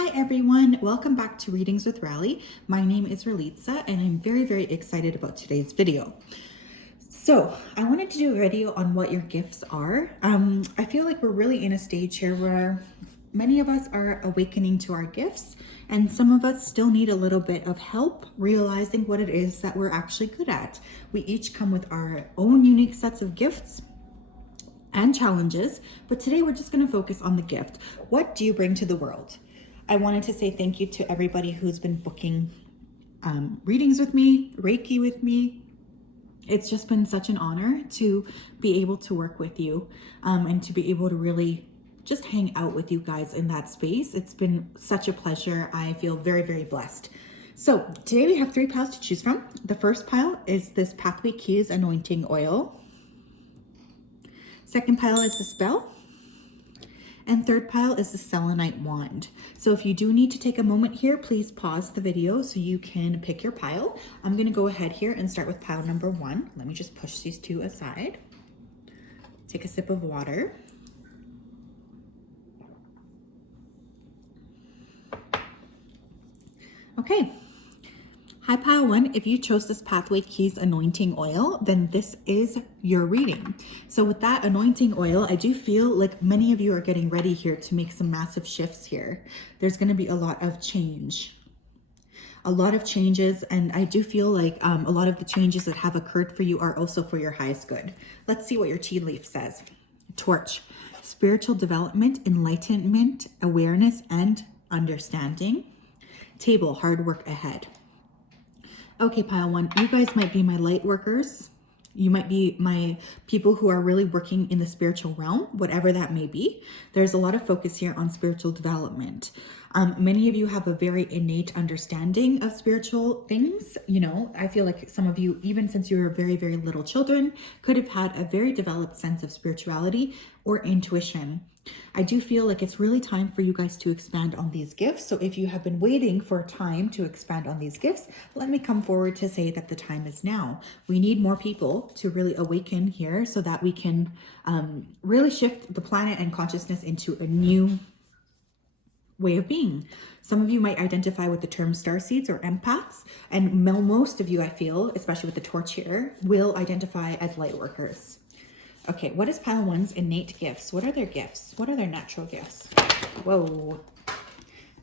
Hi everyone, welcome back to Readings with Rally. My name is Ralitza and I'm very excited about today's video. So I wanted to do a video on what your gifts are. I feel like we're really in a stage here where many of us are awakening to our gifts and some of us still need a little bit of help realizing what it is that we're actually good at. We each come with our own unique sets of gifts and challenges, but today we're just going to focus on the gift. What do you bring to the world? I wanted to say thank you to everybody who's been booking readings with me, Reiki with me. It's just been such an honor to be able to work with you and to be able to really just hang out with you guys in that space. It's been such a pleasure. I feel very blessed. So today we have 3 piles to choose from. The first pile is this Pathway Keys Anointing Oil. Second pile is the spell. And third pile is the selenite wand. So if you do need to take a moment here, please pause the video so you can pick your pile. I'm gonna go ahead here and start with pile number 1. Let me just push these 2 aside. Take a sip of water. Okay. Hi pile 1, if you chose this Pathway Keys Anointing Oil, then this is your reading. So with that anointing oil, I do feel like many of you are getting ready here to make some massive shifts here. There's going to be a lot of change. A lot of changes, and I do feel like a lot of the changes that have occurred for you are also for your highest good. Let's see what your tea leaf says. Torch, spiritual development, enlightenment, awareness, and understanding. Table, hard work ahead. Okay, pile 1, you guys might be my light workers. You might be my people who are really working in the spiritual realm, whatever that may be. There's a lot of focus here on spiritual development. Many of you have a very innate understanding of spiritual things. You know, I feel like some of you, even since you were very little children, could have had a very developed sense of spirituality or intuition. I do feel like it's really time for you guys to expand on these gifts. So if you have been waiting for time to expand on these gifts, let me come forward to say that the time is now. We need more people to really awaken here so that we can really shift the planet and consciousness into a new way of being. Some of you might identify with the term starseeds or empaths, and most of you, I feel, especially with the torch here, will identify as light workers. Okay, what is pile 1's innate gifts? What are their gifts? What are their natural gifts? Whoa.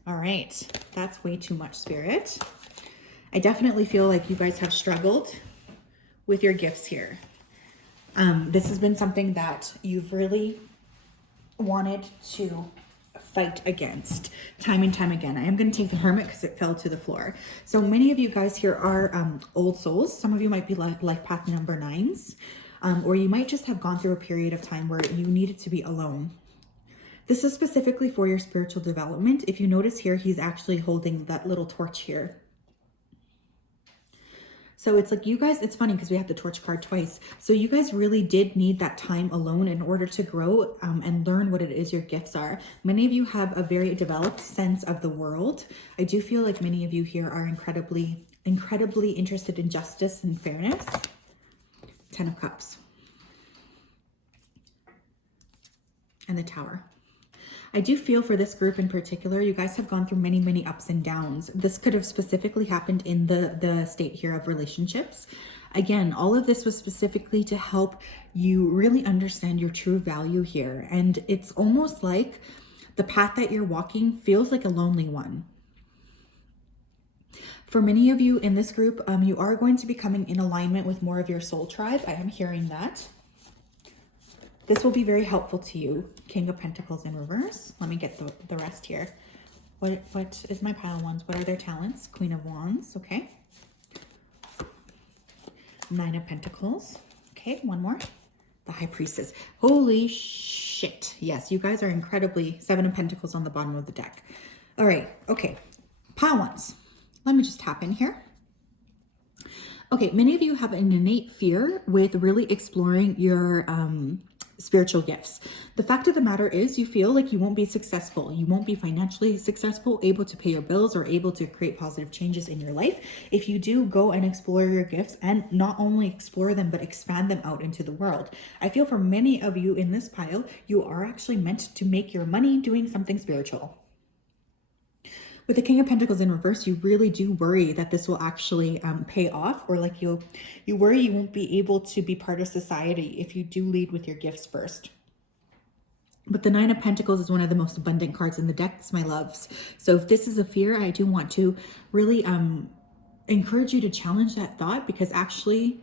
All right, that's way too much, Spirit. I definitely feel like you guys have struggled with your gifts here. This has been something that you've really wanted to fight against time and time again. I am going to take the Hermit because it fell to the floor. So many of you guys here are old souls. Some of you might be life path number 9s. Or you might just have gone through a period of time where you needed to be alone. This is specifically for your spiritual development. If you notice here, he's actually holding that little torch here. So it's like you guys, it's funny because we have the torch card twice. So you guys really did need that time alone in order to grow and learn what it is your gifts are. Many of you have a very developed sense of the world. I do feel like many of you here are incredibly interested in justice and fairness. 10 of Cups. And the Tower. I do feel for this group in particular, you guys have gone through many ups and downs. This could have specifically happened in the state here of relationships. Again, all of this was specifically to help you really understand your true value here. And it's almost like the path that you're walking feels like a lonely one. For many of you in this group, you are going to be coming in alignment with more of your soul tribe. I am hearing that. This will be very helpful to you. King of Pentacles in reverse. Let me get the rest here. What is my pile 1's? What are their talents? Queen of Wands, okay. 9 of Pentacles. Okay, one more. The High Priestess. Holy shit. Yes, you guys are incredibly... 7 of Pentacles on the bottom of the deck. All right, okay. Pile 1's. Let me just tap in here. Okay, many of you have an innate fear with really exploring your spiritual gifts. The fact of the matter is you feel like you won't be successful. You won't be financially successful, able to pay your bills, or able to create positive changes in your life. If you do go and explore your gifts and not only explore them, but expand them out into the world. I feel for many of you in this pile, you are actually meant to make your money doing something spiritual. With the King of Pentacles in reverse, you really do worry that this will actually pay off, or like you worry you won't be able to be part of society if you do lead with your gifts first. But the Nine of Pentacles is one of the most abundant cards in the decks, my loves. So if this is a fear, I do want to really encourage you to challenge that thought, because actually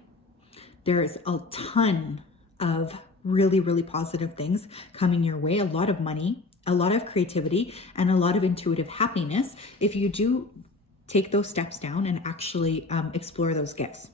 there is a ton of really, really positive things coming your way. A lot of money, a lot of creativity, and a lot of intuitive happiness if you do take those steps down and actually explore those gifts.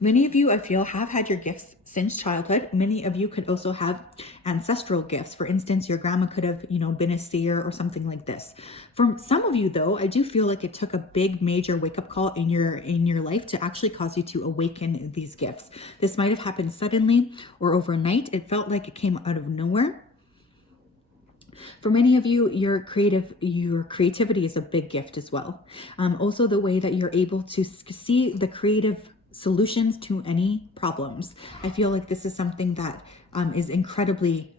Many of you, I feel, have had your gifts since childhood. Many of you could also have ancestral gifts. For instance, your grandma could have, been a seer or something like this. For some of you, though, I do feel like it took a big, major wake-up call in your life to actually cause you to awaken these gifts. This might have happened suddenly or overnight. It felt like it came out of nowhere. For many of you, your creativity is a big gift as well. Also, the way that you're able to see the creative solutions to any problems. I feel like this is something that is incredibly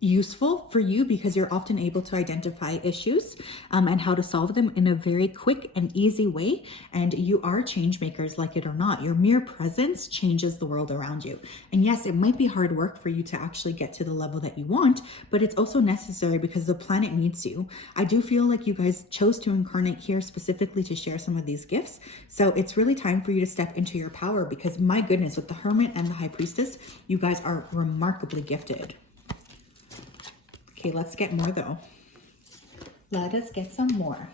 useful for you, because you're often able to identify issues and how to solve them in a very quick and easy way. And you are change makers, like it or not. Your mere presence changes the world around you. And yes, it might be hard work for you to actually get to the level that you want, but it's also necessary because the planet needs you. I do feel like you guys chose to incarnate here specifically to share some of these gifts. So it's really time for you to step into your power, because my goodness, with the Hermit and the High Priestess, you guys are remarkably gifted. Okay, let's get more though. Let us get some more.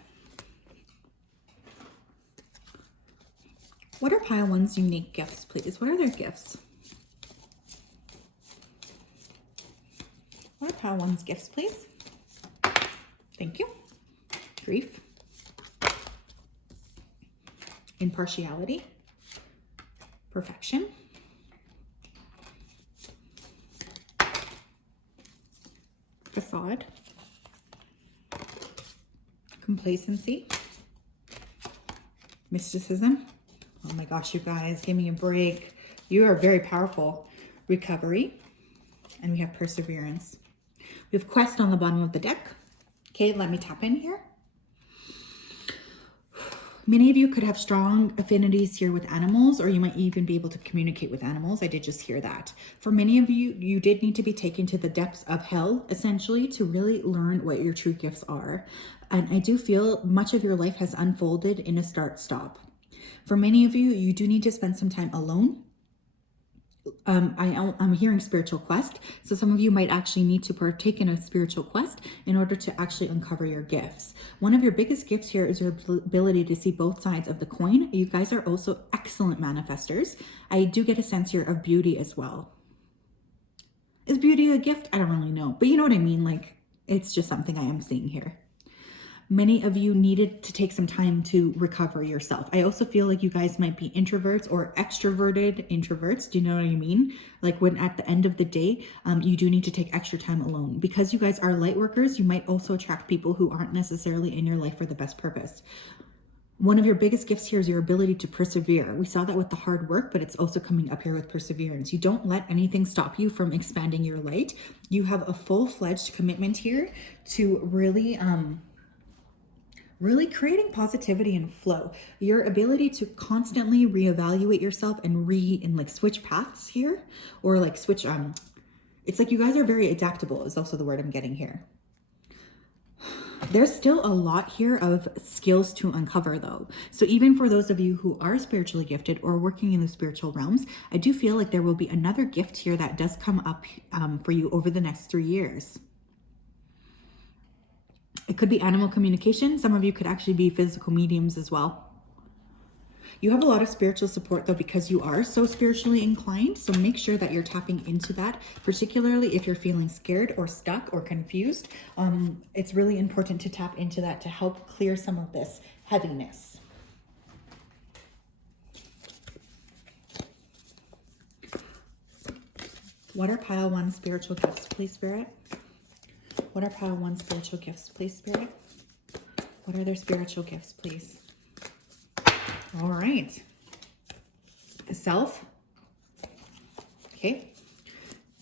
What are Pile One's unique gifts, please? What are their gifts? What are Pile One's gifts, please? Thank you. Grief. Impartiality. Perfection. Facade, complacency, mysticism. Oh my gosh, you guys, give me a break. You are very powerful. Recovery, and we have perseverance. We have quest on the bottom of the deck. Okay, let me tap in here. Many of you could have strong affinities here with animals, or you might even be able to communicate with animals. I did just hear that. For many of you, you did need to be taken to the depths of hell, essentially, to really learn what your true gifts are. And I do feel much of your life has unfolded in a start-stop. For many of you, you do need to spend some time alone. I'm hearing spiritual quest. So some of you might actually need to partake in a spiritual quest in order to actually uncover your gifts. One of your biggest gifts here is your ability to see both sides of the coin. You guys are also excellent manifestors. I do get a sense here of beauty as well. Is beauty a gift? I don't really know, but you know what I mean? Like, it's just something I am seeing here. Many of you needed to take some time to recover yourself. I also feel like you guys might be introverts or extroverted introverts. Do you know what I mean? Like, when at the end of the day, you do need to take extra time alone. Because you guys are light workers, you might also attract people who aren't necessarily in your life for the best purpose. One of your biggest gifts here is your ability to persevere. We saw that with the hard work, but it's also coming up here with perseverance. You don't let anything stop you from expanding your light. You have a full-fledged commitment here to really creating positivity and flow. Your ability to constantly reevaluate yourself and like switch paths here, or like switch, it's like you guys are very adaptable is also the word I'm getting here. There's still a lot here of skills to uncover though. So even for those of you who are spiritually gifted or working in the spiritual realms, I do feel like there will be another gift here that does come up for you over the next 3 years. It could be animal communication. Some of you could actually be physical mediums as well. You have a lot of spiritual support though, because you are so spiritually inclined. So make sure that you're tapping into that, particularly if you're feeling scared or stuck or confused. It's really important to tap into that to help clear some of this heaviness. What are Pile One spiritual gifts, please, Spirit? What are Pile One spiritual gifts, please, Spirit? What are their spiritual gifts, please? All right. Self. Okay.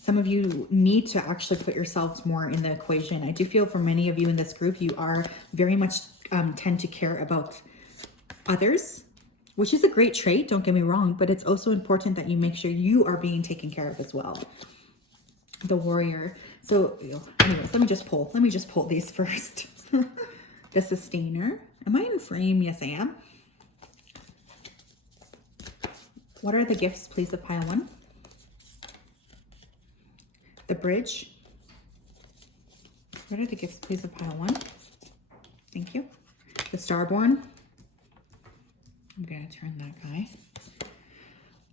Some of you need to actually put yourselves more in the equation. I do feel for many of you in this group, you are very much tend to care about others, which is a great trait, don't get me wrong, but it's also important that you make sure you are being taken care of as well. The Warrior. So anyways, let me just pull these first. The Sustainer. Am I in frame? Yes, I am. What are the gifts, please, of pile 1? The Bridge. What are the gifts, please, of pile 1? Thank you. The Starborn. I'm going to turn that guy.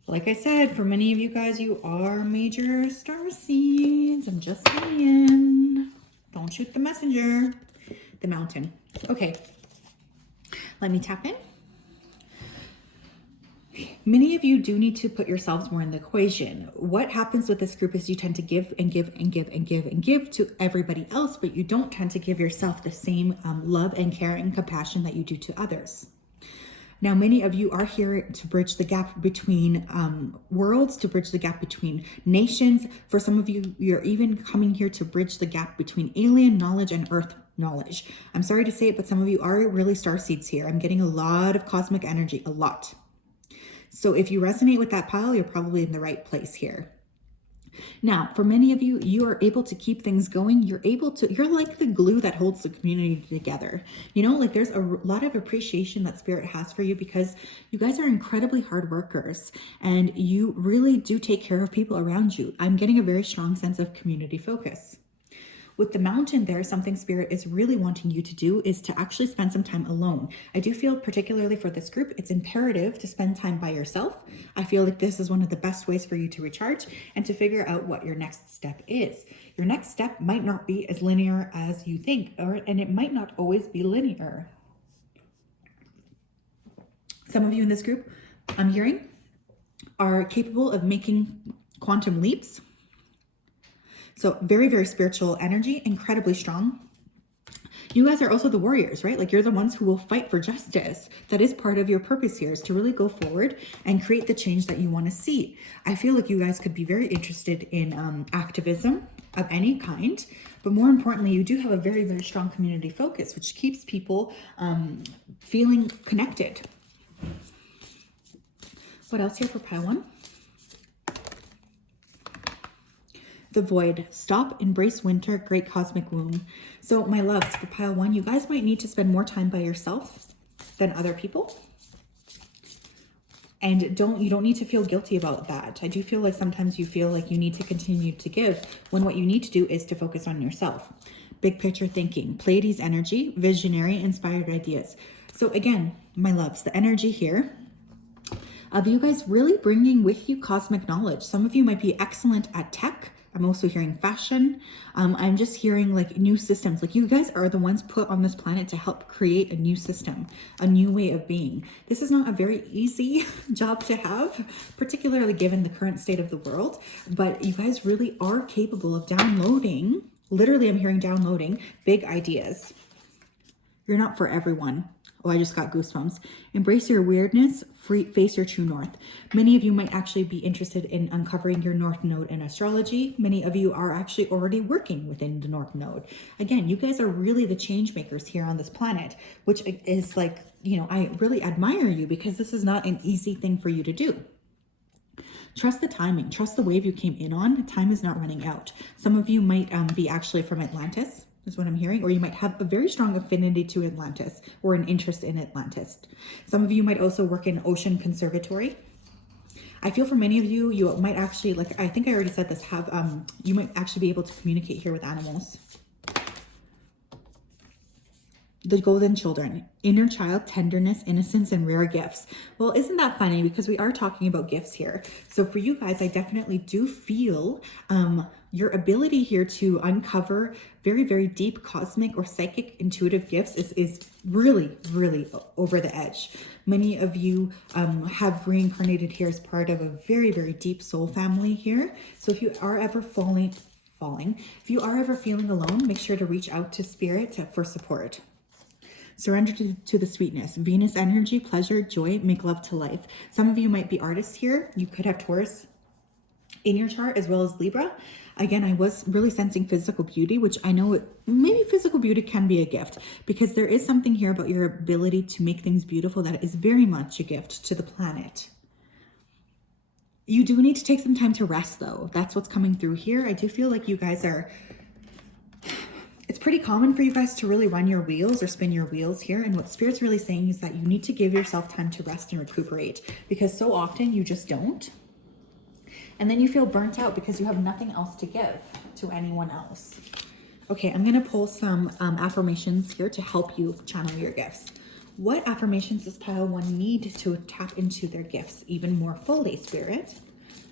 Like I said, for many of you guys, you are major star seeds. I'm just saying. Don't shoot the messenger. The Mountain. Okay. Let me tap in. Many of you do need to put yourselves more in the equation. What happens with this group is you tend to give and give and give and give and give to everybody else, but you don't tend to give yourself the same love and care and compassion that you do to others. Now, many of you are here to bridge the gap between worlds, to bridge the gap between nations. For some of you, you're even coming here to bridge the gap between alien knowledge and earth knowledge. I'm sorry to say it, but some of you are really star seeds here. I'm getting a lot of cosmic energy, a lot. So if you resonate with that pile, you're probably in the right place here. Now, for many of you, you are able to keep things going. You're like the glue that holds the community together. You know, like there's a lot of appreciation that Spirit has for you because you guys are incredibly hard workers and you really do take care of people around you. I'm getting a very strong sense of community focus. With the Mountain there, something Spirit is really wanting you to do is to actually spend some time alone. I do feel particularly for this group, it's imperative to spend time by yourself. I feel like this is one of the best ways for you to recharge and to figure out what your next step is. Your next step might not be as linear as you think, and it might not always be linear. Some of you in this group, I'm hearing, are capable of making quantum leaps. So very, very spiritual energy, incredibly strong. You guys are also the warriors, right? Like you're the ones who will fight for justice. That is part of your purpose here, is to really go forward and create the change that you want to see. I feel like you guys could be very interested in activism of any kind, but more importantly, you do have a very, very strong community focus, which keeps people feeling connected. What else here for pile 1? The Void. Stop, embrace winter, great cosmic womb. So my loves, for pile 1, you guys might need to spend more time by yourself than other people. And you don't need to feel guilty about that. I do feel like sometimes you feel like you need to continue to give when what you need to do is to focus on yourself. Big picture thinking, Pleiades energy, visionary, inspired ideas. So again, my loves, the energy here of you guys really bringing with you cosmic knowledge. Some of you might be excellent at tech. I'm also hearing fashion. I'm just hearing like new systems. Like you guys are the ones put on this planet to help create a new system, a new way of being. This is not a very easy job to have, particularly given the current state of the world, but you guys really are capable of downloading, literally I'm hearing downloading big ideas. You're not for everyone. Oh, I just got goosebumps. Embrace your weirdness, face your true north. Many of you might actually be interested in uncovering your north node in astrology. Many of you are actually already working within the north node. Again, you guys are really the change makers here on this planet, which is like, you know, I really admire you because this is not an easy thing for you to do. Trust the timing, trust the wave you came in on. Time is not running out. Some of you might be actually from Atlantis. Is what I'm hearing, or you might have a very strong affinity to Atlantis or an interest in Atlantis. Some of you might also work in ocean conservatory. I feel for many of you, you might actually, like I think I already said this, you might actually be able to communicate here with animals. The Golden Children, inner child, tenderness, innocence, and rare gifts. Well, isn't that funny? Because we are talking about gifts here. So for you guys, I definitely do feel your ability here to uncover very, very deep cosmic or psychic intuitive gifts is really, really over the edge. Many of you have reincarnated here as part of a very, very deep soul family here. So if you are ever if you are ever feeling alone, make sure to reach out to Spirit for support. Surrender to the sweetness. Venus energy, pleasure, joy, make love to life. Some of you might be artists here. You could have Taurus in your chart, as well as Libra. Again, I was really sensing physical beauty, which I know maybe physical beauty can be a gift, because there is something here about your ability to make things beautiful that is very much a gift to the planet. You do need to take some time to rest, though. That's what's coming through here. I do feel like you guys are, it's pretty common for you guys to really run your wheels or spin your wheels here. And what Spirit's really saying is that you need to give yourself time to rest and recuperate, because so often you just don't. And then you feel burnt out because you have nothing else to give to anyone else. Okay, I'm gonna pull some affirmations here to help you channel your gifts. What affirmations does pile 1 need to tap into their gifts even more fully, Spirit?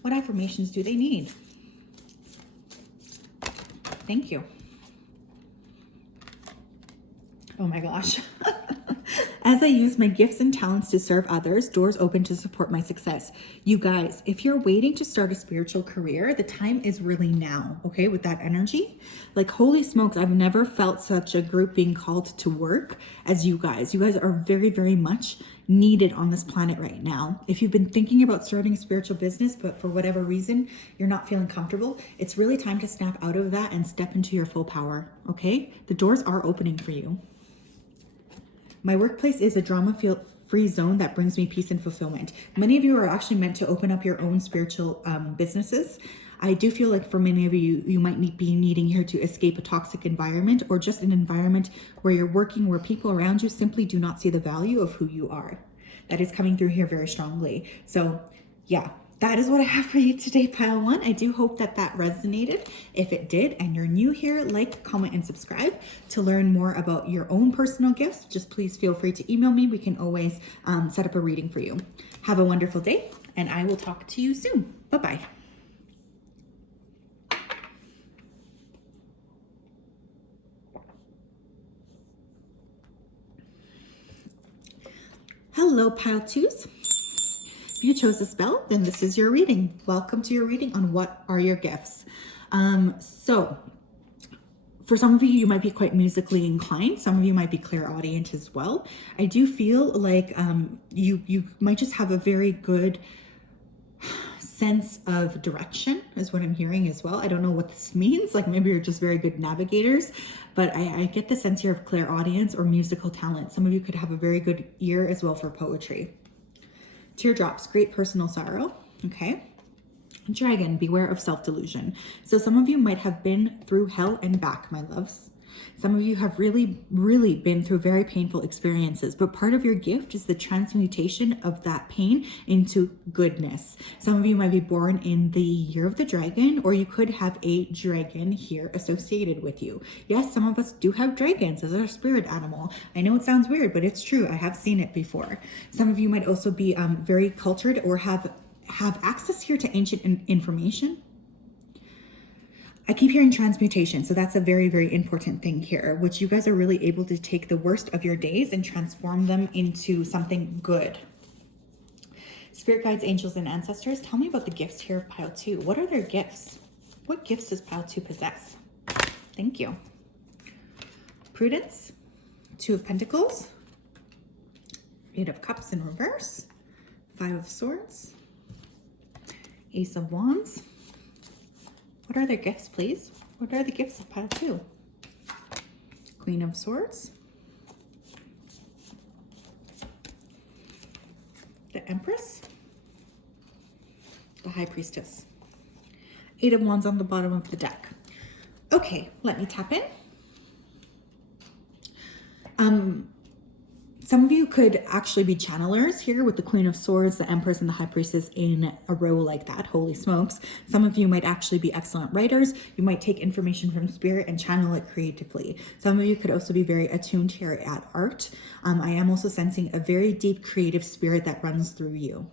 What affirmations do they need? Thank you. Oh my gosh. As I use my gifts and talents to serve others, doors open to support my success. You guys, if you're waiting to start a spiritual career, the time is really now, okay, with that energy. Like, holy smokes, I've never felt such a group being called to work as you guys. You guys are very, very much needed on this planet right now. If you've been thinking about starting a spiritual business, but for whatever reason, you're not feeling comfortable, it's really time to snap out of that and step into your full power, okay? The doors are opening for you. My workplace is a drama-free zone that brings me peace and fulfillment. Many of you are actually meant to open up your own spiritual businesses. I do feel like for many of you, you might be needing here to escape a toxic environment, or just an environment where you're working, where people around you simply do not see the value of who you are. That is coming through here very strongly. So yeah, that is what I have for you today, pile 1. I do hope that that resonated. If it did, and you're new here, like, comment, and subscribe. To learn more about your own personal gifts, just please feel free to email me. We can always set up a reading for you. Have a wonderful day, and I will talk to you soon. Bye-bye. Hello, pile 2s. If you chose a spell, then this is your reading. Welcome to your reading on what are your gifts. So for some of you, you might be quite musically inclined. Some of you might be clairaudient as well. I do feel like you might just have a very good sense of direction is what I'm hearing as well. I don't know what this means. Like, maybe you're just very good navigators, but I get the sense here of clairaudience or musical talent. Some of you could have a very good ear as well for poetry. Teardrops, great personal sorrow. Okay. Dragon, beware of self-delusion. So some of you might have been through hell and back, my loves. Some of you have really, really been through very painful experiences, but part of your gift is the transmutation of that pain into goodness. Some of you might be born in the year of the dragon, or you could have a dragon here associated with you. Yes, some of us do have dragons as our spirit animal. I know it sounds weird, but it's true. I have seen it before. Some of you might also be very cultured or have access here to ancient information. I keep hearing transmutation, so that's a very, very important thing here, which you guys are really able to take the worst of your days and transform them into something good. Spirit guides, angels, and ancestors, tell me about the gifts here of pile 2. What are their gifts? What gifts does pile 2 possess? Thank you. Prudence, 2 of Pentacles, 8 of Cups in reverse, 5 of Swords, Ace of Wands. What are their gifts, please? What are the gifts of pile 2? Queen of Swords, the Empress, the High Priestess, 8 of Wands on the bottom of the deck. Okay, let me tap in. Some of you could actually be channelers here with the Queen of Swords, the Empress, and the High Priestess in a row like that. Holy smokes. Some of you might actually be excellent writers. You might take information from spirit and channel it creatively. Some of you could also be very attuned here at art. I am also sensing a very deep creative spirit that runs through you.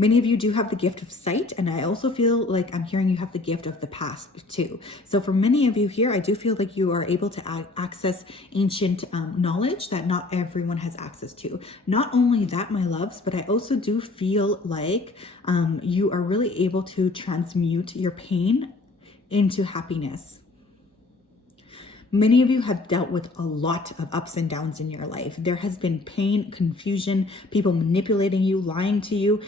Many of you do have the gift of sight, and I also feel like I'm hearing you have the gift of the past too. So for many of you here, I do feel like you are able to access ancient knowledge that not everyone has access to. Not only that, my loves, but I also do feel like you are really able to transmute your pain into happiness. Many of you have dealt with a lot of ups and downs in your life. There has been pain, confusion, people manipulating you, lying to you,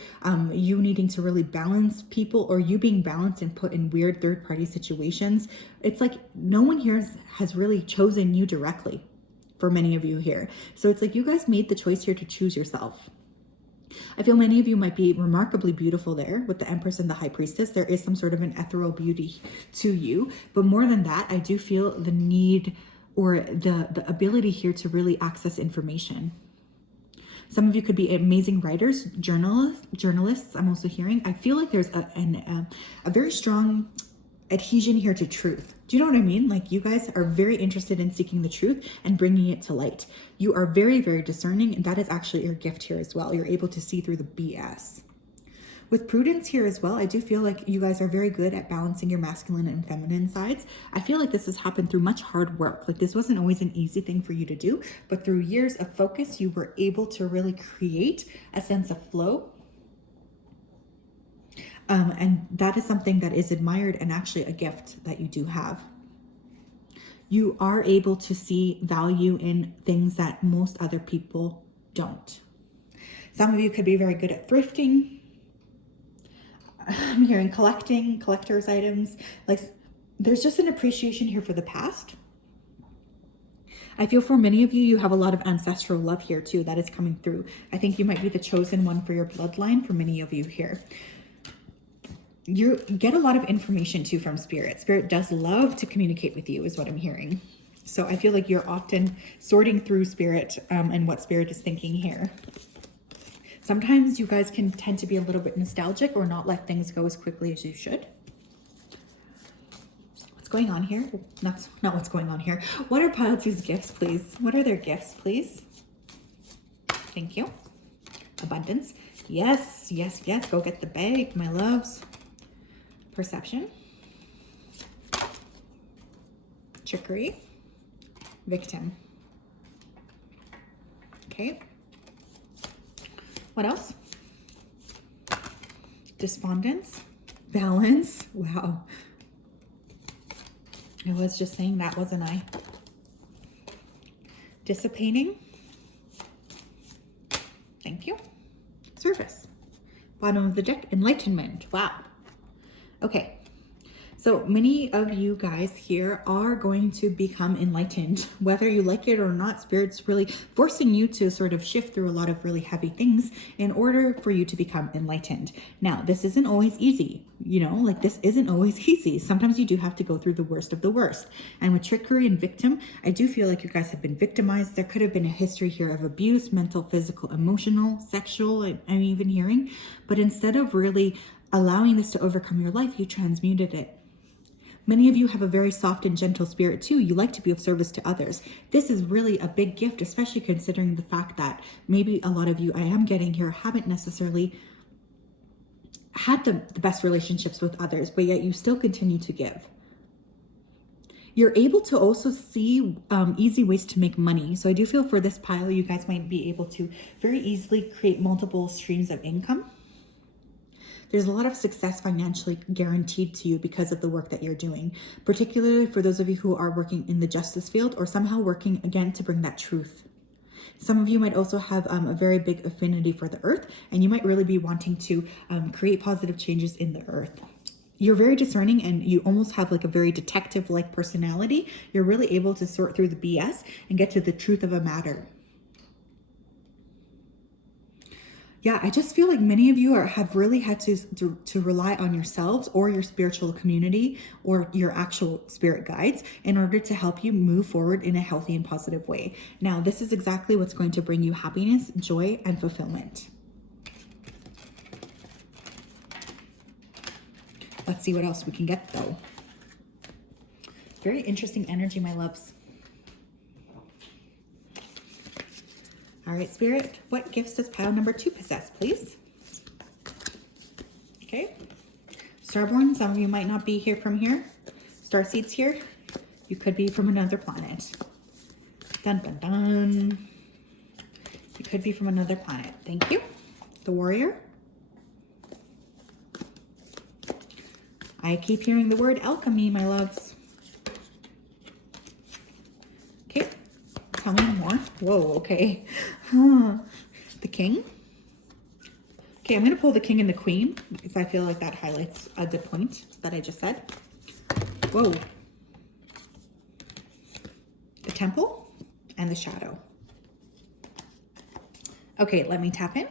you needing to really balance people, or you being balanced and put in weird third-party situations. It's like no one here has really chosen you directly for many of you here. So it's like you guys made the choice here to choose yourself. I feel many of you might be remarkably beautiful there with the Empress and the High Priestess. There is some sort of an ethereal beauty to you. But more than that, I do feel the need or the ability here to really access information. Some of you could be amazing writers, journalists. I'm also hearing. I feel like there's a very strong adhesion here to truth. Do you know what I mean? Like you guys are very interested in seeking the truth and bringing it to light. You are very, very discerning, and that is actually your gift here as well. You're able to see through the BS. With prudence here as well, I do feel like you guys are very good at balancing your masculine and feminine sides. I feel like this has happened through much hard work. Like this wasn't always an easy thing for you to do, but through years of focus, you were able to really create a sense of flow. And that is something that is admired and actually a gift that you do have. You are able to see value in things that most other people don't. Some of you could be very good at thrifting. I'm hearing collecting, collector's items. Like there's just an appreciation here for the past. I feel for many of you, you have a lot of ancestral love here too that is coming through. I think you might be the chosen one for your bloodline for many of you here. You get a lot of information too from Spirit. Spirit does love to communicate with you is what I'm hearing. So I feel like you're often sorting through Spirit and what Spirit is thinking here. Sometimes you guys can tend to be a little bit nostalgic or not let things go as quickly as you should. What's going on here? That's not what's going on here. What are Pile 2's gifts, please? What are their gifts, please? Thank you. Abundance. Yes, yes, yes. Go get the bag, my loves. Perception, trickery, victim. Okay. What else? Despondence, balance. Wow. I was just saying that, wasn't I? Dissipating. Thank you. Service. Bottom of the deck, enlightenment. Wow. Okay, so many of you guys here are going to become enlightened, whether you like it or not. Spirit's really forcing you to sort of shift through a lot of really heavy things in order for you to become enlightened. Now, this isn't always easy, you know, like this isn't always easy. Sometimes you do have to go through the worst of the worst. And with trickery and victim, I do feel like you guys have been victimized. There could have been a history here of abuse, mental, physical, emotional, sexual, I'm even hearing. But instead of really allowing this to overcome your life, you transmuted it. Many of you have a very soft and gentle spirit too. You like to be of service to others. This is really a big gift, especially considering the fact that maybe a lot of you I am getting here haven't necessarily had the best relationships with others, but yet you still continue to give. You're able to also see easy ways to make money. So I do feel for this pile, you guys might be able to very easily create multiple streams of income. There's a lot of success financially guaranteed to you because of the work that you're doing, particularly for those of you who are working in the justice field or somehow working again to bring that truth. Some of you might also have a very big affinity for the earth, and you might really be wanting to create positive changes in the earth. You're very discerning and you almost have like a very detective-like personality. You're really able to sort through the BS and get to the truth of a matter. Yeah, I just feel like many of you have really had to rely on yourselves or your spiritual community or your actual spirit guides in order to help you move forward in a healthy and positive way. Now, this is exactly what's going to bring you happiness, joy, and fulfillment. Let's see what else we can get though. Very interesting energy, my loves. All right, Spirit, what gifts does pile number 2 possess, please? Okay. Starborn, some of you might not be here from here. Starseeds here. You could be from another planet. Dun, dun, dun. You could be from another planet. Thank you. The Warrior. I keep hearing the word alchemy, my loves. Tell me more. Whoa, okay. Huh. The king. Okay, I'm going to pull the king and the queen because I feel like that highlights a good point that I just said. Whoa. The temple and the shadow. Okay, let me tap in.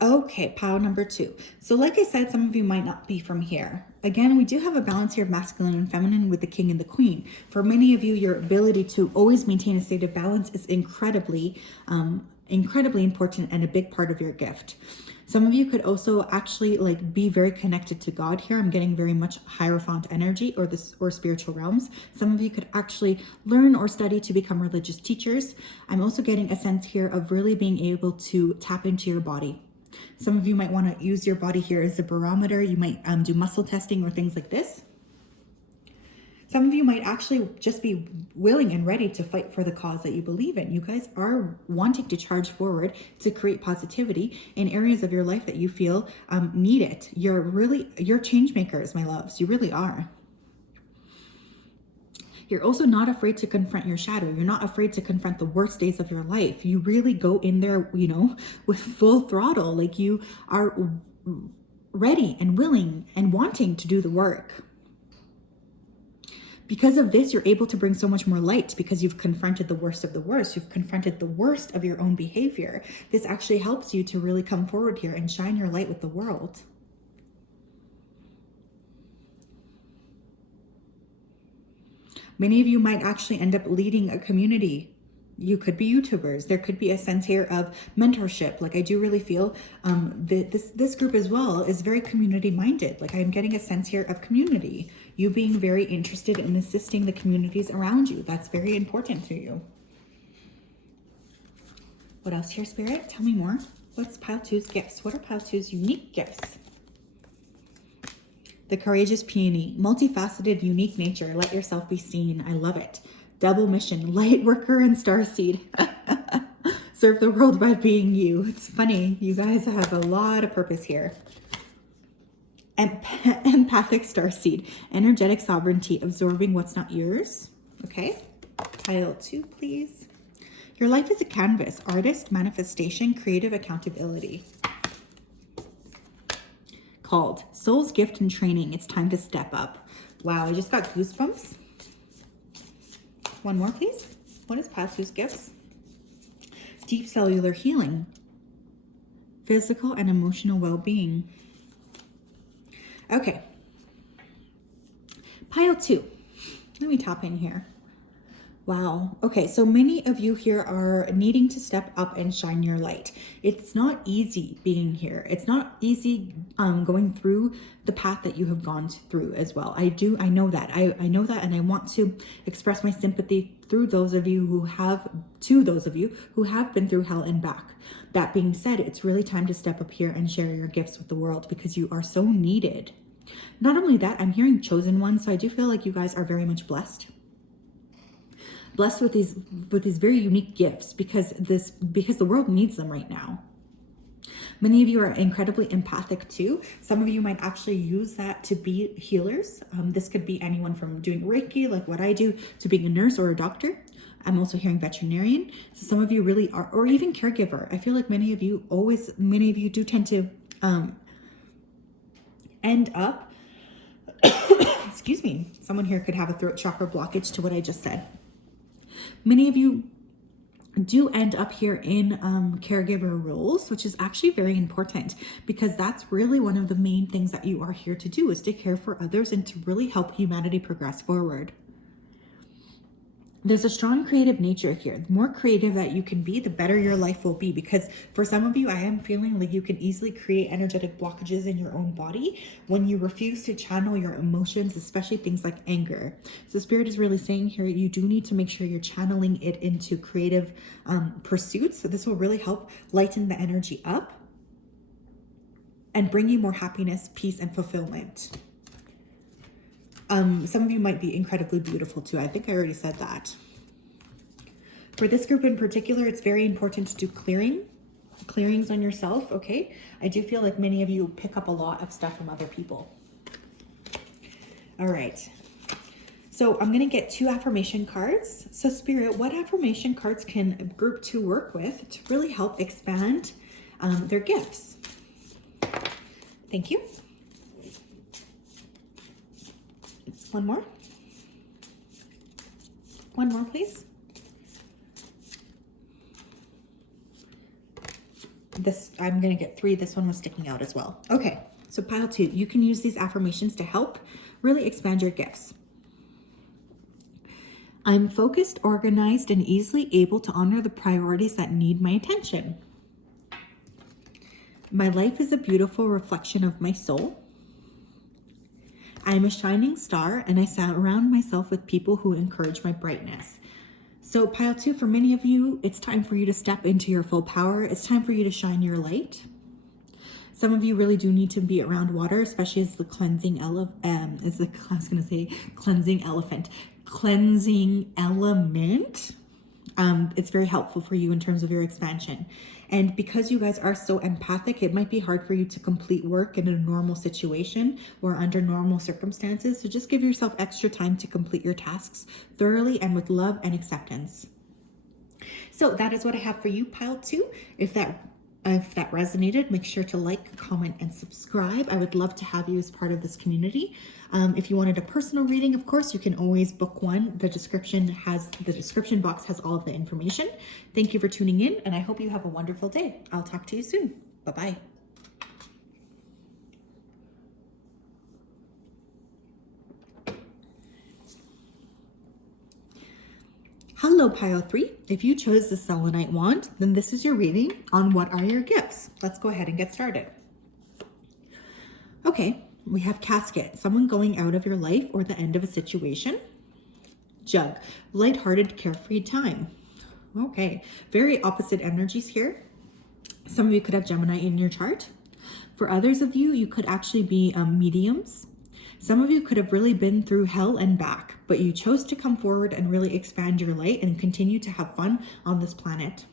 Okay, pile number 2. So like I said, some of you might not be from here. Again, we do have a balance here of masculine and feminine with the king and the queen. For many of you, your ability to always maintain a state of balance is incredibly important and a big part of your gift. Some of you could also actually like be very connected to God here. I'm getting very much Hierophant energy or spiritual realms. Some of you could actually learn or study to become religious teachers. I'm also getting a sense here of really being able to tap into your body. Some of you might want to use your body here as a barometer. You might do muscle testing or things like this. Some of you might actually just be willing and ready to fight for the cause that you believe in. You guys are wanting to charge forward to create positivity in areas of your life that you feel need it. You're change makers, my loves. You really are. You're also not afraid to confront your shadow. You're not afraid to confront the worst days of your life. You really go in there, with full throttle. Like you are ready and willing and wanting to do the work. Because of this, you're able to bring so much more light because you've confronted the worst of the worst. You've confronted the worst of your own behavior. This actually helps you to really come forward here and shine your light with the world. Many of you might actually end up leading a community. You could be YouTubers. There could be a sense here of mentorship. Like I do really feel this group as well is very community minded. Like I'm getting a sense here of community. You being very interested in assisting the communities around you. That's very important to you. What else here, Spirit? Tell me more. What's pile 2's gifts? What are pile 2's unique gifts? The courageous peony, multifaceted, unique nature. Let yourself be seen. I love it. Double mission, light worker and starseed. Serve the world by being you. It's funny. You guys have a lot of purpose here. Empathic starseed, energetic sovereignty, absorbing what's not yours. Okay. Pile 2, please. Your life is a canvas. Artist, manifestation, creative accountability. Called Soul's Gift and Training. It's time to step up. Wow, I just got goosebumps. One more, please. What is pile 2's gifts? Deep cellular healing. Physical and emotional well-being. Okay. Pile 2. Let me tap in here. Wow. Okay, so many of you here are needing to step up and shine your light. It's not easy being here. It's not easy going through the path that you have gone through as well. I know that. I know that, and I want to express my sympathy to those of you who have been through hell and back. That being said, it's really time to step up here and share your gifts with the world because you are so needed. Not only that, I'm hearing chosen ones, so I do feel like you guys are very much blessed with these very unique gifts because the world needs them right now. Many of you are incredibly empathic too. Some of you might actually use that to be healers. This could be anyone from doing Reiki, like what I do, to being a nurse or a doctor. I'm also hearing veterinarian. So some of you really are, or even caregiver. I feel like many of you do tend to end up, excuse me, someone here could have a throat chakra blockage to what I just said. Many of you do end up here in caregiver roles, which is actually very important because that's really one of the main things that you are here to do is to care for others and to really help humanity progress forward. There's a strong creative nature here. The more creative that you can be, the better your life will be because for some of you, I am feeling like you can easily create energetic blockages in your own body when you refuse to channel your emotions, especially things like anger. So Spirit is really saying here, you do need to make sure you're channeling it into creative pursuits. So this will really help lighten the energy up and bring you more happiness, peace, and fulfillment. Some of you might be incredibly beautiful too. I think I already said that. For this group in particular, it's very important to do clearing clearings on yourself, okay? I do feel like many of you pick up a lot of stuff from other people. All right. So I'm going to get 2 affirmation cards. So Spirit, what affirmation cards can group 2 work with to really help expand their gifts? Thank you. One more. One more, please. This, I'm going to get 3. This one was sticking out as well. Okay, so pile 2, you can use these affirmations to help really expand your gifts. I'm focused, organized, and easily able to honor the priorities that need my attention. My life is a beautiful reflection of my soul. I am a shining star, and I surround myself with people who encourage my brightness. So pile 2, for many of you, it's time for you to step into your full power. It's time for you to shine your light. Some of you really do need to be around water, especially as the cleansing cleansing element. It's very helpful for you in terms of your expansion. And because you guys are so empathic, it might be hard for you to complete work in a normal situation or under normal circumstances. So just give yourself extra time to complete your tasks thoroughly and with love and acceptance. So that is what I have for you, pile 2. If that resonated, make sure to like, comment, and subscribe. I would love to have you as part of this community. If you wanted a personal reading, of course, you can always book one. The description box has all of the information. Thank you for tuning in, and I hope you have a wonderful day. I'll talk to you soon. Bye-bye. Hello, pile 3. If you chose the selenite wand, then this is your reading on what are your gifts. Let's go ahead and get started. Okay, we have casket, someone going out of your life or the end of a situation. Jug, lighthearted, carefree time. Okay, very opposite energies here. Some of you could have Gemini in your chart. For others of you, you could actually be mediums. Some of you could have really been through hell and back, but you chose to come forward and really expand your light and continue to have fun on this planet.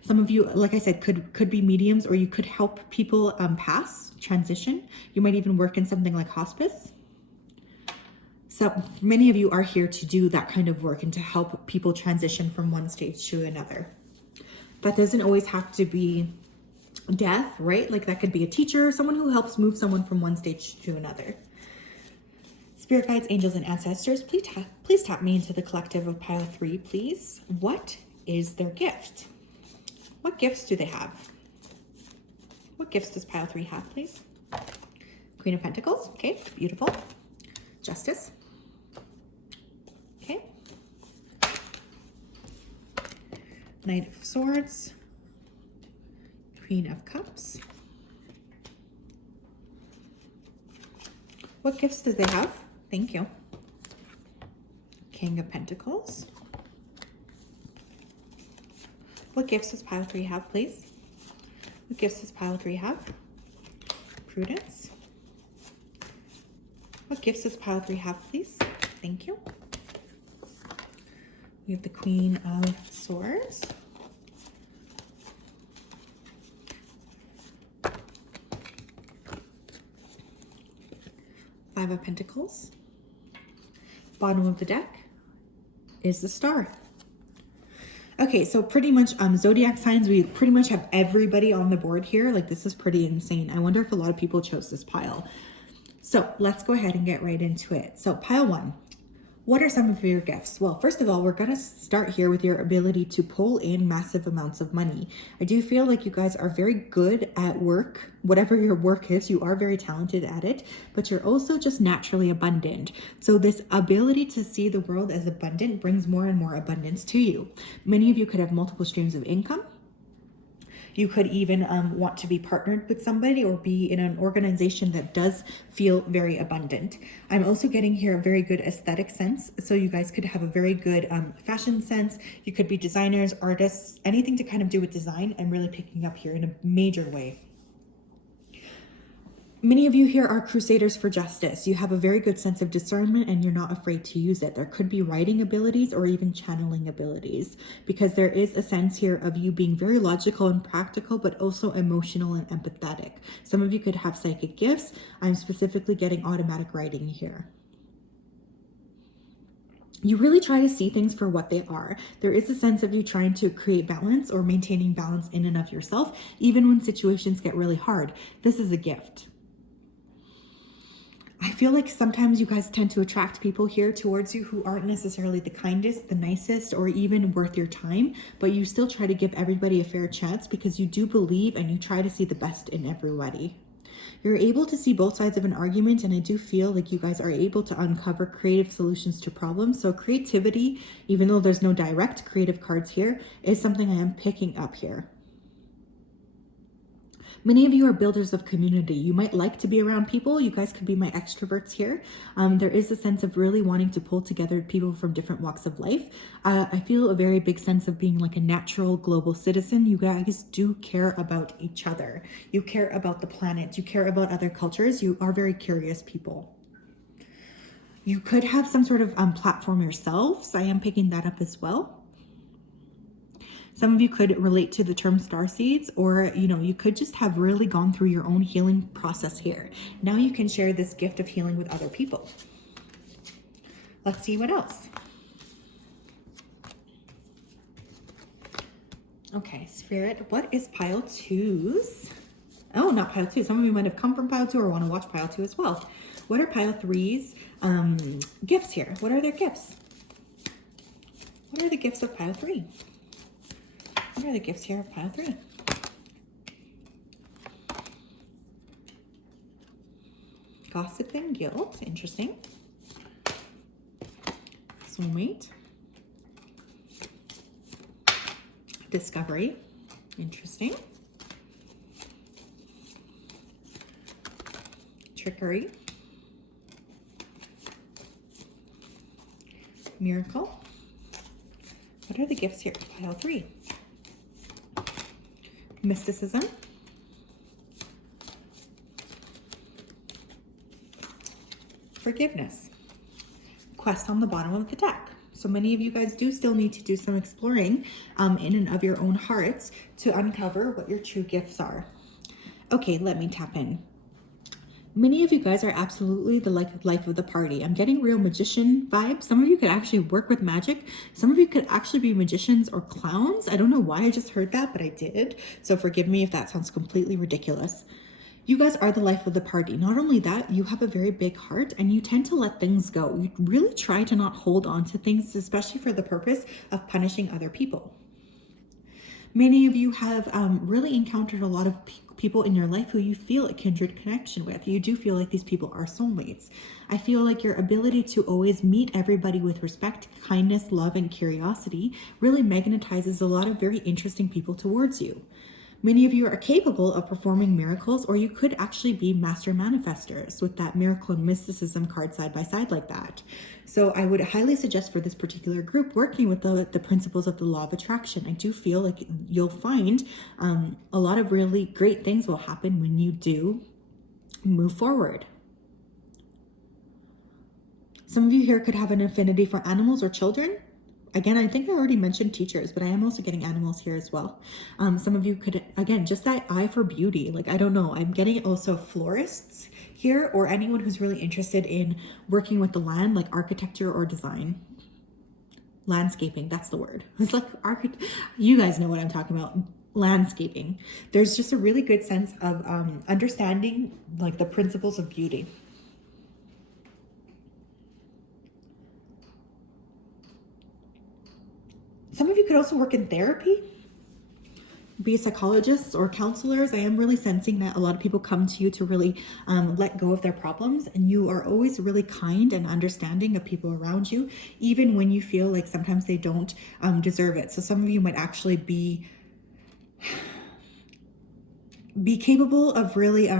Some of you, like I said, could be mediums, or you could help people pass, transition. You might even work in something like hospice. So many of you are here to do that kind of work and to help people transition from one stage to another. That doesn't always have to be death, right? Like that could be a teacher, someone who helps move someone from one stage to another. Spirit guides, angels, and ancestors, please tap me into the collective of pile 3, please. What is their gift? What gifts do they have? What gifts does pile 3 have, please? Queen of Pentacles, okay, beautiful. Justice, okay. Knight of Swords, Queen of Cups. What gifts do they have? Thank you. King of Pentacles. What gifts does pile 3 have, please? What gifts does pile 3 have? Prudence. What gifts does pile 3 have, please? Thank you. We have the Queen of Swords. Five of Pentacles. Bottom of the deck is the Star. Okay, so pretty much zodiac signs, we pretty much have everybody on the board here. Like, this is pretty insane. I wonder if a lot of people chose this pile. So let's go ahead and get right into it. So pile 1, what are some of your gifts? Well, first of all, we're going to start here with your ability to pull in massive amounts of money. I do feel like you guys are very good at work. Whatever your work is, you are very talented at it, but you're also just naturally abundant. So this ability to see the world as abundant brings more and more abundance to you. Many of you could have multiple streams of income. You could even want to be partnered with somebody or be in an organization that does feel very abundant. I'm also getting here a very good aesthetic sense. So you guys could have a very good fashion sense. You could be designers, artists, anything to kind of do with design. I'm really picking up here in a major way. Many of you here are crusaders for justice. You have a very good sense of discernment and you're not afraid to use it. There could be writing abilities or even channeling abilities, because there is a sense here of you being very logical and practical, but also emotional and empathetic. Some of you could have psychic gifts. I'm specifically getting automatic writing here. You really try to see things for what they are. There is a sense of you trying to create balance or maintaining balance in and of yourself, even when situations get really hard. This is a gift. I feel like sometimes you guys tend to attract people here towards you who aren't necessarily the kindest, the nicest, or even worth your time, but you still try to give everybody a fair chance because you do believe and you try to see the best in everybody. You're able to see both sides of an argument, and I do feel like you guys are able to uncover creative solutions to problems. So creativity, even though there's no direct creative cards here, is something I am picking up here. Many of you are builders of community. You might like to be around people. You guys could be my extroverts here. There is a sense of really wanting to pull together people from different walks of life. I feel a very big sense of being like a natural global citizen. You guys do care about each other. You care about the planet. You care about other cultures. You are very curious people. You could have some sort of platform yourselves. I am picking that up as well. Some of you could relate to the term starseeds, or, you could just have really gone through your own healing process here. Now you can share this gift of healing with other people. Let's see what else. Okay, Spirit, what is pile 2's? Oh, not pile 2. Some of you might have come from pile 2 or want to watch pile 2 as well. What are pile 3's gifts here? What are their gifts? What are the gifts of pile 3? What are the gifts here of pile 3? Gossip and guilt. Interesting. Soulmate. Discovery. Interesting. Trickery. Miracle. What are the gifts here of pile 3? Mysticism, forgiveness, quest on the bottom of the deck. So many of you guys do still need to do some exploring in and of your own hearts to uncover what your true gifts are. Okay, let me tap in. Many of you guys are absolutely the life of the party. I'm getting real magician vibes. Some of you could actually work with magic. Some of you could actually be magicians or clowns. I don't know why I just heard that, but I did. So forgive me if that sounds completely ridiculous. You guys are the life of the party. Not only that, you have a very big heart and you tend to let things go. You really try to not hold on to things, especially for the purpose of punishing other people. Many of you have really encountered a lot of people in your life who you feel a kindred connection with. You do feel like these people are soulmates. I feel like your ability to always meet everybody with respect, kindness, love, and curiosity really magnetizes a lot of very interesting people towards you. Many of you are capable of performing miracles, or you could actually be master manifestors with that miracle and mysticism card side by side like that. So I would highly suggest for this particular group working with the principles of the law of attraction. I do feel like you'll find a lot of really great things will happen when you do move forward. Some of you here could have an affinity for animals or children. Again, I think I already mentioned teachers, but I am also getting animals here as well. Some of you could, again, just that eye for beauty. Like, I don't know, I'm getting also florists here, or anyone who's really interested in working with the land, like architecture or design. Landscaping, that's the word. It's like, you guys know what I'm talking about. Landscaping. There's just a really good sense of understanding like the principles of beauty. Some of you could also work in therapy, be psychologists or counselors. I am really sensing that a lot of people come to you to really let go of their problems, and you are always really kind and understanding of people around you, even when you feel like sometimes they don't deserve it. So some of you might actually be capable of really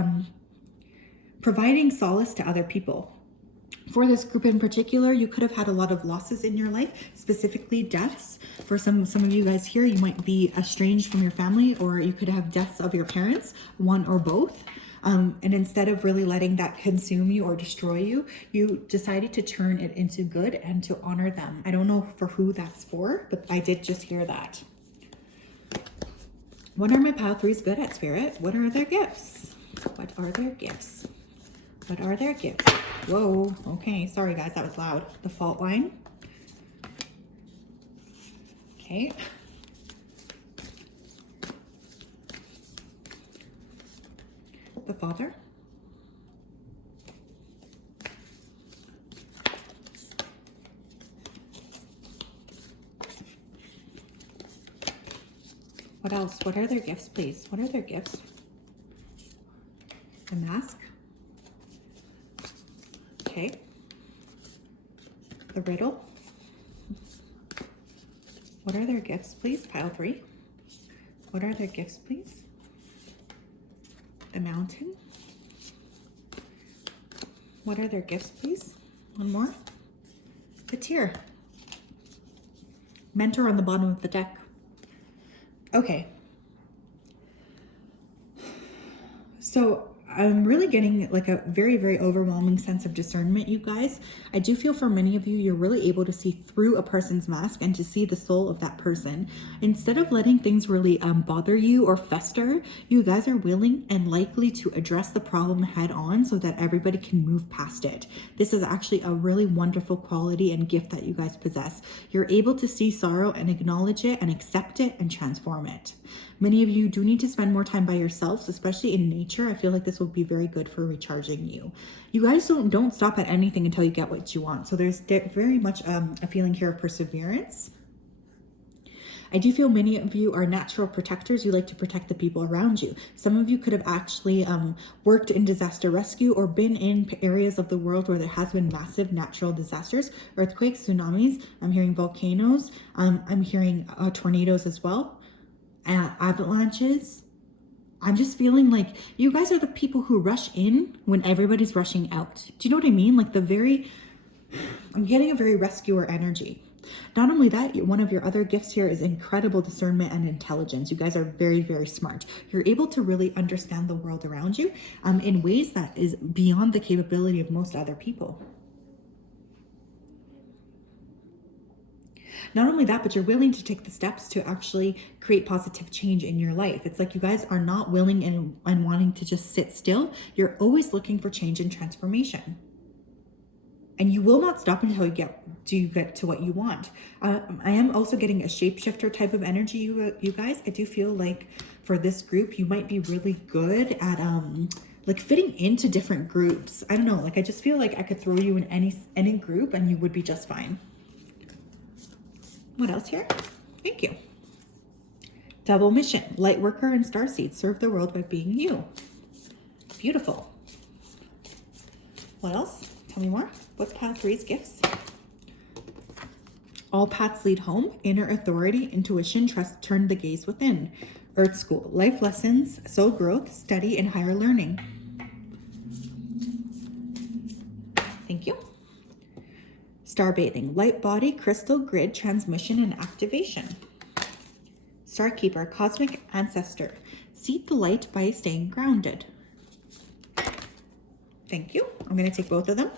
providing solace to other people. For this group in particular, you could have had a lot of losses in your life, specifically deaths. For some of you guys here, you might be estranged from your family, or you could have deaths of your parents, one or both. And instead of really letting that consume you or destroy you, you decided to turn it into good and to honor them. I don't know for who that's for, but I did just hear that. What are my pile threes good at, Spirit? What are their gifts? What are their gifts? What are their gifts? Whoa, okay, sorry guys, that was loud. The fault line. Okay. The Father. What else? What are their gifts, please? What are their gifts? The Mask. Okay. The Riddle. What are their gifts, please? Pile three. What are their gifts, please? The Mountain. What are their gifts, please? One more. The Tear. Mentor on the bottom of the deck. Okay. So I'm really getting like a very, very overwhelming sense of discernment, you guys. I do feel for many of you, you're really able to see through a person's mask and to see the soul of that person. Instead of letting things really bother you or fester, you guys are willing and likely to address the problem head on so that everybody can move past it. This is actually a really wonderful quality and gift that you guys possess. You're able to see sorrow and acknowledge it and accept it and transform it. Many of you do need to spend more time by yourselves, especially in nature. I feel like this will be very good for recharging you. You guys don't stop at anything until you get what you want. So there's very much a feeling here of perseverance. I do feel many of you are natural protectors. You like to protect the people around you. Some of you could have actually worked in disaster rescue or been in areas of the world where there has been massive natural disasters, earthquakes, tsunamis. I'm hearing volcanoes. I'm hearing tornadoes as well. Avalanches. I'm just feeling like you guys are the people who rush in when everybody's rushing out. Do you know what I mean? Like I'm getting a very rescuer energy. Not only that, one of your other gifts here is incredible discernment and intelligence. You guys are very, very smart. You're able to really understand the world around you in ways that is beyond the capability of most other people. Not only that, but you're willing to take the steps to actually create positive change in your life. It's like you guys are not willing and wanting to just sit still. You're always looking for change and transformation. And you will not stop until you get to what you want. I am also getting a shapeshifter type of energy, you guys. I do feel like for this group, you might be really good at like fitting into different groups. I don't know, like I just feel like I could throw you in any group and you would be just fine. What else here? Thank you. Double mission. Light worker and starseed. Serve the world by being you. Beautiful. What else? Tell me more. What's pile three's gifts? All paths lead home. Inner authority, intuition, trust, turn the gaze within. Earth school. Life lessons, soul growth, study, and higher learning. Thank you. Star bathing, light body, crystal grid, transmission, and activation. Star keeper, cosmic ancestor. Seek the light by staying grounded. Thank you. I'm going to take both of them.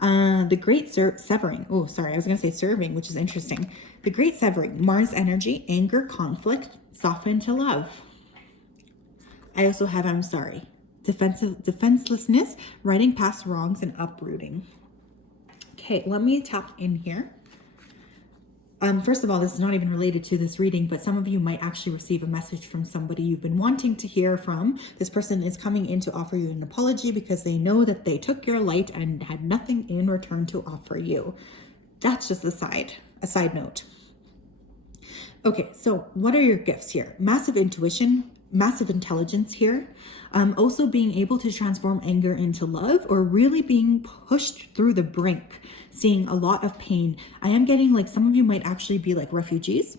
The great severing. Oh, sorry. I was going to say serving, which is interesting. The great severing, Mars energy, anger, conflict, soften to love. I also have I'm sorry. Defenselessness, writing past wrongs, and uprooting. Okay, let me tap in here. First of all, this is not even related to this reading, but some of you might actually receive a message from somebody you've been wanting to hear from. This person is coming in to offer you an apology because they know that they took your light and had nothing in return to offer you. That's just a side note. Okay, so what are your gifts here? Massive intuition, massive intelligence here. Also being able to transform anger into love, or really being pushed through the brink, seeing a lot of pain. I am getting like some of you might actually be like refugees.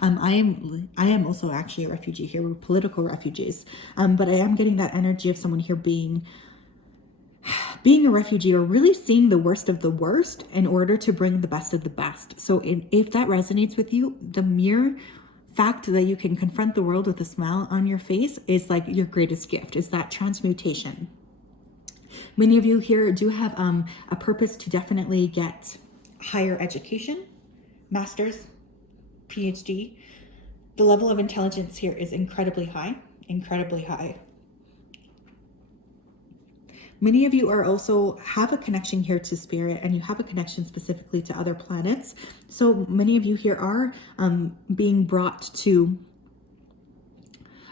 I am also actually a refugee here. We're political refugees. But I am getting that energy of someone here being a refugee, or really seeing the worst of the worst in order to bring the best of the best. So if that resonates with you, the mere fact that you can confront the world with a smile on your face is like your greatest gift, is that transmutation. Many of you here do have a purpose to definitely get higher education, master's, PhD. The level of intelligence here is incredibly high, incredibly high. Many of you are also have a connection here to spirit, and you have a connection specifically to other planets. So many of you here are being brought to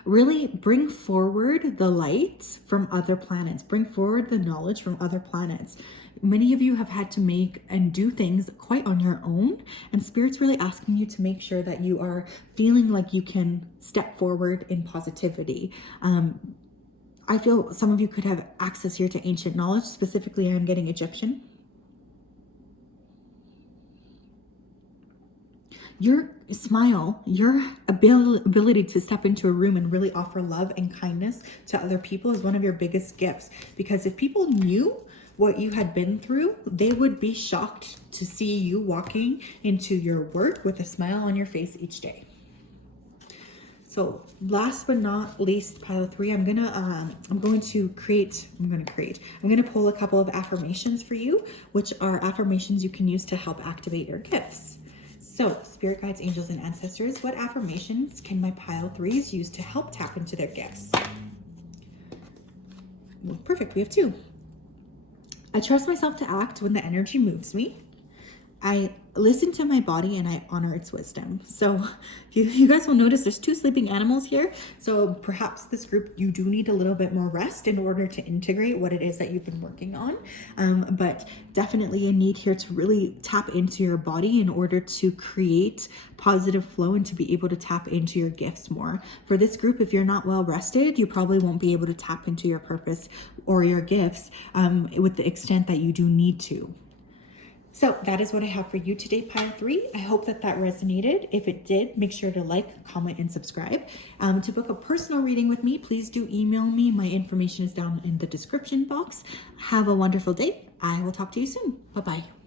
really bring forward the light from other planets, bring forward the knowledge from other planets. Many of you have had to make and do things quite on your own, and Spirit's really asking you to make sure that you are feeling like you can step forward in positivity. I feel some of you could have access here to ancient knowledge. Specifically, I'm getting Egyptian. Your smile, your ability to step into a room and really offer love and kindness to other people is one of your biggest gifts. Because if people knew what you had been through, they would be shocked to see you walking into your work with a smile on your face each day. So last but not least, pile 3, I'm gonna pull a couple of affirmations for you, which are affirmations you can use to help activate your gifts. So spirit guides, angels, and ancestors, what affirmations can my pile 3s use to help tap into their gifts? Well, perfect, we have 2. I trust myself to act when the energy moves me. I listen to my body and I honor its wisdom. So you guys will notice there's 2 sleeping animals here. So perhaps this group, you do need a little bit more rest in order to integrate what it is that you've been working on. But definitely a need here to really tap into your body in order to create positive flow and to be able to tap into your gifts more. For this group, if you're not well rested, you probably won't be able to tap into your purpose or your gifts with the extent that you do need to. So that is what I have for you today, pile 3. I hope that resonated. If it did, make sure to like, comment, and subscribe. To book a personal reading with me, please do email me. My information is down in the description box. Have a wonderful day. I will talk to you soon. Bye-bye.